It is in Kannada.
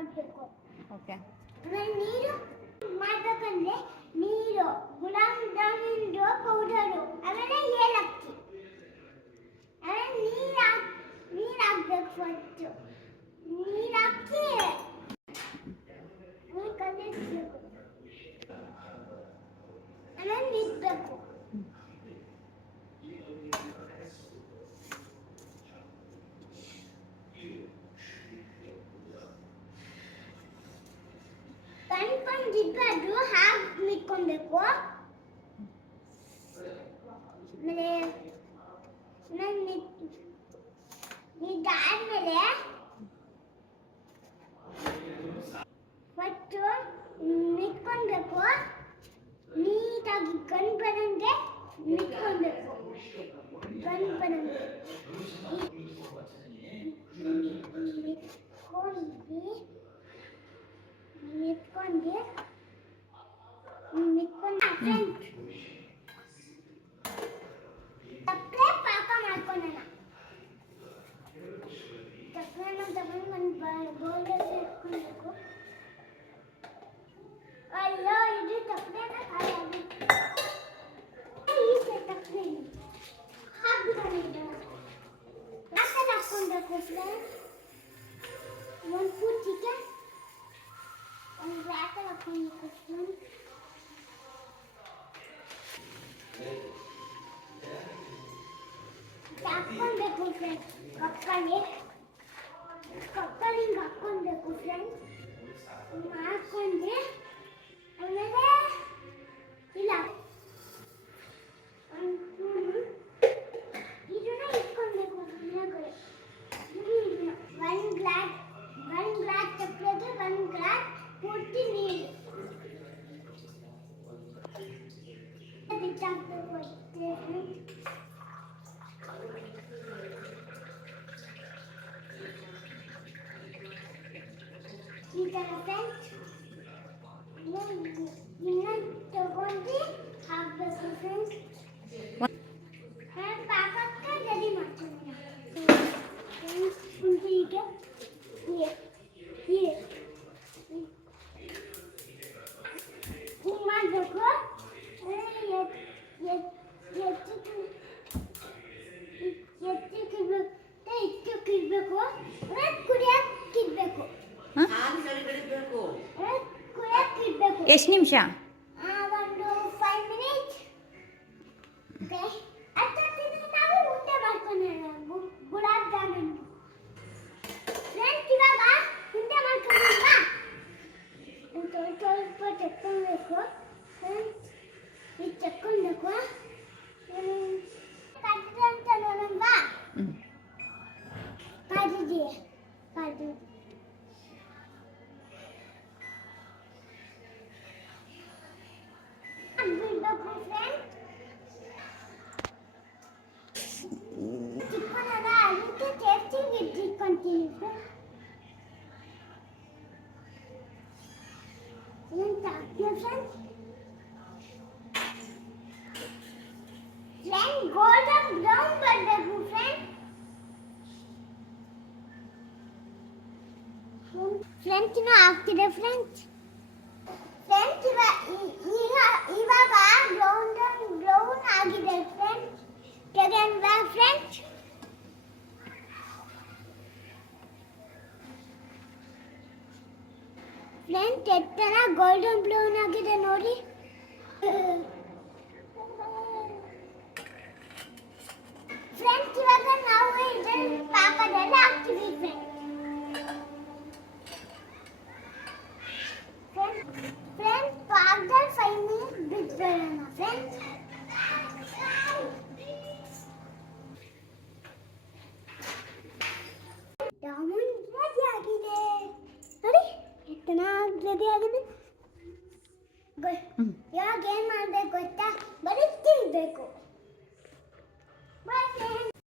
ಹಾಕಬೇಕು. ಓಕೆ. ಆಮೇಲೆ ನೀರು ಮಾಡಬೇಕಂದ್ರೆ ನೀರು, ಗುಲಾಬ್ ಜಾಮೂನ್ ಪೌಡರು, ಆಮೇಲೆ ಏಲಕ್ಕಿ, ಆಮೇಲೆ ನೀರು ಹಾಕ್ಬೇಕು. ಫಸ್ಟು ನೀರು ಹಾಕಿ ನೀರು ಕಲಿಸ್ಬೇಕು, ಆಮೇಲೆ ನಿಲ್ಬೇಕು. ಕಣ್ಕೊಂಡಿದ್ದು ಹಾಗೆ ನಿಂತ್ಕೊಬೇಕು. ಆಮೇಲೆ ಇದಾದ್ಮೇಲೆ ಫಸ್ಟು ನಿಂತ್ಕೊಬೇಕು. ನೀಟಾಗಿ ಕಣ್ ಬರಂಗೆ ನಿಂತ್ಕೊಬೇಕು. ಕಣ್ ಬರಂಗೆ ನಿಂತ್ಕೊಂಡು ಸಕ್ಕರೆ ಪಾಕ ಮಾಡ್ಕೊಳ್ಳೋಣ. ಸಕ್ಕರೆನ ತಗೊಂಡು ಒಂದು ಬೌಲಲ್ಲಿ ಇಟ್ಕೊಳ್ಬೇಕು. ಅಯ್ಯೋ, ಇದು ಸಕ್ಕರೆನ ಖಾಲಿ ಆಗುತ್ತೆ. ಈ ಸಕ್ಕರೆ ಹಾಕ್ಬಿಡೋಣ. ಹಾಕ್ಕೊಳ್ಬೇಕು ಫ್ರೆಂಡ್ಸ್. ಒಂದು ಪೂರ್ತಿಗೆ ಒಂದು ಗ್ಲಾಸಲ್ಲಿ ಹಾಕ್ಕೊಳ್ಬೇಕು ಫ್ರೆಂಡ್ಸ್. ಹಾಕ್ಕೊಳ್ಬೇಕು ಫ್ರೆಂಡ್ಸ್. ಕಪ್ಪಲ್ಲಿ ಹಿಂಗೆ ಹಾಕ್ಕೊಳ್ಬೇಕು ಫ್ರೆಂಡ್ಸ್. ಹಾಕ್ಕೊಂಡೆ ಆಮೇಲೆ ಇಲ್ಲ ಇದನ್ನ ಇಟ್ಕೊಳ್ಬೇಕು. ಒಂದು ಗ್ಲಾಸ್ ಚಪ್ಪಲಿಗೆ ಒಂದು ಗ್ಲಾಸ್ ಪೂರ್ತಿ ನೀರು ಬಿಟ್ಟಾಕ್ಬೇಕು ಅಷ್ಟೇ. ಈ ಥರ ಫ್ರೆಂಡ್ಸ್ ಇನ್ನೊಂದು ತಗೊಂಡು ಹಾಕಬೇಕು ಫ್ರೆಂಡ್ಸ್. ಪಾಕಕ್ಕೆ ರೆಡಿ ಮಾಡ್ತೀನಿ ಫ್ರೆಂಡ್ಸ್. ಹೀಗೆ ಮಾಡಬೇಕು. ಎತ್ತಿಕ್ಕಿಡ್ಬೇಕು, ಕುಡಿಯಕ್ಕಿಡ್ಬೇಕು. ಎಷ್ಟು ನಿಮಿಷ? ಒಂದು 5 ಮಿನಿಟ್ಸ್. ನಾವು ಊಟ ಮಾಡ್ಕೊಳ್ಳೋಣ. ಗುಲಾಬ್ ಜಾಮೂನ್ ಫ್ರೆಂಡ್ಸ್. ಇವಾಗ ಊಟ ಮಾಡ್ಕೊಳ್ಳೋಣ. ಸ್ವಲ್ಪ ತೆಕ್ಕೊಳ್ಬೇಕು ಫ್ರೆಂಡ್ಸ್. ಇದು ತೆಕ್ಕೊಳ್ಬೇಕು. ಕಾದಿದೆ ಅಂತ ನೋಡೋಣವಾ? ಕಾದಿದೆ. ಬಿಡ್ಬೇಕು ಫ್ರೆಂಡ್ಸ್. ಚಿಕ್ಕನದ ಅದಕ್ಕೆ ಟೇಸ್ಟಿಗೆ ಇಟ್ಕೊಂತೀನಿ ಫ್ರೆಂಡ್ಸ್. ಎಂತ ಫ್ರೆಂಡ್ಸ್? ಗೋಲ್ಡನ್ ಬ್ರೌನ್ ಬರಬೇಕು ಫ್ರೆಂಡ್ಸ್. ಫ್ರೆಂಡ್ಸ್ ಆಗ್ತಿದೆ ಫ್ರೆಂಡ್ಸ್. ಇವಾಗ ಬ್ರೌನ್ ಆಗಿದೆ ಫ್ರೆಂಡ್ಸ್. ತೆಗೆಲ್ವಾ ಫ್ರೆಂಡ್ಸ್? ಫ್ರೆಂಡ್ಸ್ ಎತ್ತರ ಗೋಲ್ಡನ್ ಬ್ರೌನ್ ಆಗಿದೆ ನೋಡಿ. ಫ್ರೆಂಡ್ಸ್ ಇವಾಗ ನಾವು ಇದನ್ನ ಪಾಕದಲ್ಲಿ ಹಾಕ್ತೀವಿ ಫ್ರೆಂಡ್ಸ್. ಪಾಕದಲ್ಲಿ 5 ಮಿನಿಟ್ಸ್ ಬಿಟ್ಬಿಡೋಣ ಫ್ರೆಂಡ್ಸ್. ಜಾಮೂನ್ ರೆಡಿ ಆಗಿದೆ ನೋಡಿ. ರೆಡಿ ಆಗಿದೆ. ಇವಾಗ ಏನು ಮಾಡಬೇಕು ಗೊತ್ತಾ? ಬರೀ ತಿನ್ಬೇಕು. ಬಾಯ್.